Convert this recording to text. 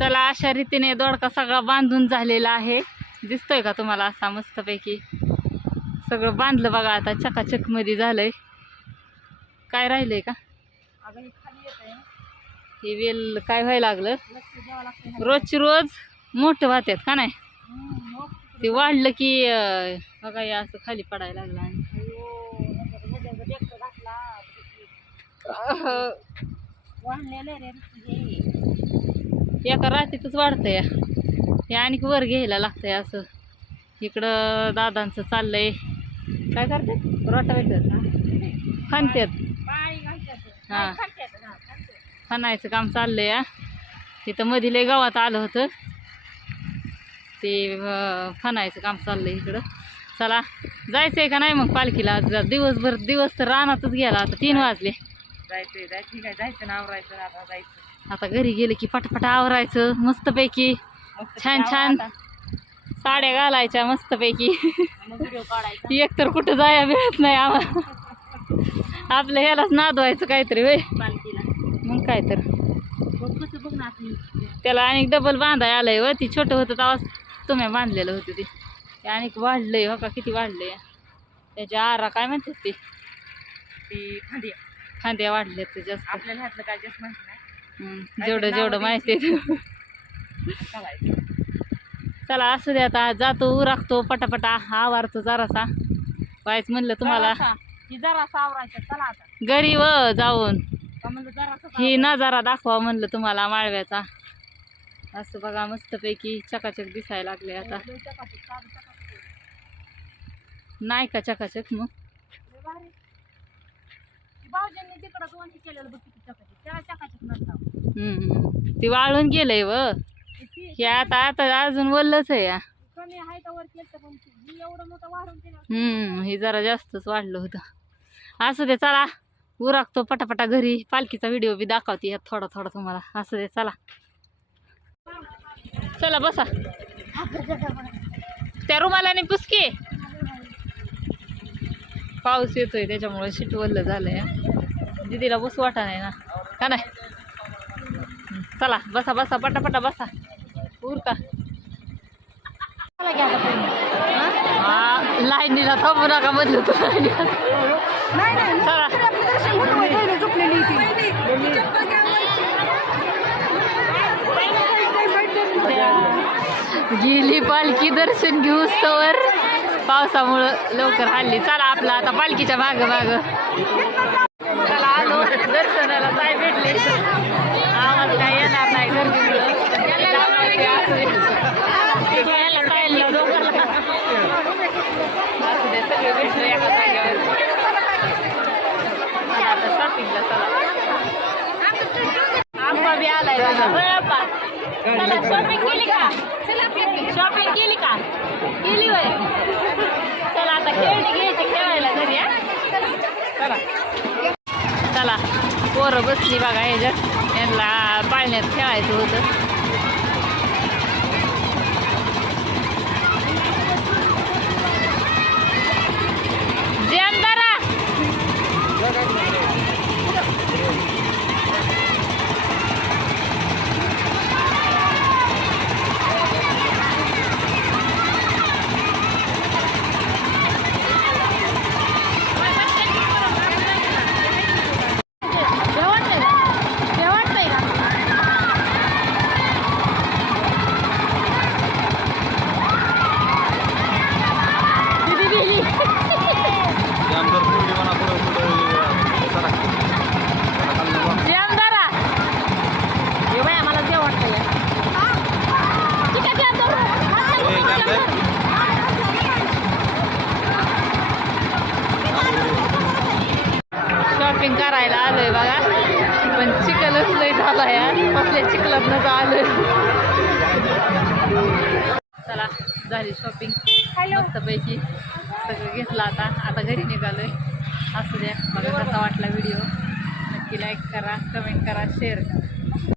चला, अशा रीतीने दोडका सगळा बांधून झालेला आहे. दिसतोय का तुम्हाला असा मस्तपैकी सगळं बांधलं बघा. आता चकाचक मध्ये झालंय. काय राहिलंय का हे वेल काय व्हायला लागलं. रोजची रोज मोठं वाहतात का नाही. ते वाढलं की बघा हे असं खाली पडायला लागलं. एका रात्रीतच वाढतंय. हे आणि वर घ्यायला लागतंय असं. इकडं दादांचं चाललंय. काय करतात रोटावेटर खणतात. हां खणायचं काम चाललंय. तिथं मध्ये लय गावात आलं होतं ते खणायचं काम चाललंय इकडं. चला जायचंय का नाही मग पालखीला. आज दिवस तर रानातच गेला. आता 3 वाजले. जायचं ना आवरायचं. आता घरी गेलं की पटापटा आवरायचं मस्तपैकी. छान छान साड्या घालायच्या मस्तपैकी. एक तर कुठं जाया मिळत नाही आम्हाला. आपल्या ह्यालाच नादवायचं काहीतरी वय मग काय तर. त्याला आणि डबल बांधाय आलंय व. ती छोटं होतं तेव्हा तुम्ही बांधलेलं होतं ते आणि वाढलंय हो का किती वाढलंय. त्याच्या आरा काय म्हणतात ते खांद्या वाढल्यात ते जास्त. आपल्याला ह्यातलं काय जास्त माहिती नाही. जेवढं माहिती आहे. चला असू दे. आता जातो उरकतो पटापटा आवारतो जरासा. व्हायच म्हणलं तुम्हाला जरासा आवरायचं. चला आता घरी व जाऊन ही नजारा दाखवा म्हणलं तुम्हाला माळव्याचा. असं बघा मस्तपैकी चकाचक दिसायला लागले. आता नाही का चकाचक मग ती वाळून गेलंय व. हे आता अजून वल्लच आहे. हे जरा जास्तच वाढलं होतं. असू दे चला उरकतो पटापटा घरी. पालखीचा व्हिडिओ बी दाखवते ह्यात थोडा थोडा तुम्हाला. असू दे चला. चला बसा. त्या रुमालाने पुसके. पाऊस येतोय त्याच्यामुळे शीट वल्ल झालंय. दीदीला बसू वाटा नाही ना का नाही. चला बसा बसा पटापटा बसा उरका. लाईनीला थांबू नका बदलू तू. चला गेली पालखी. दर्शन घेऊस तर पावसामुळं लवकर हल्ली. चला आपला आता पालखीच्या माग चला आलो. दर्शनाला काय भेटले आवाज काय येणार नाही गर्दीमुळं. सगळे भेटलो एका जागेवर. आता शॉपिंगला चला. आंबा बी आलाय बघा. शॉपिंग केली का. शॉपिंग केली का. केली होय. चला आता खेळणी घ्यायची खेळायला घरी. चला चला पोरं बसली बघा ह्याच्यात. यांना पाळण्यात खेळायचं होतं. शॉपिंग करायला आलोय बघा. पण चिखलच लय झाला यार. कसल्या चिखलातनं आलोय. चला झाली शॉपिंग मस्तपैकी सगळं घेतलं. आता घरी निघालोय. असू द्या. बघा कसा वाटला व्हिडिओ नक्की लाईक करा, कमेंट करा, शेअर करा.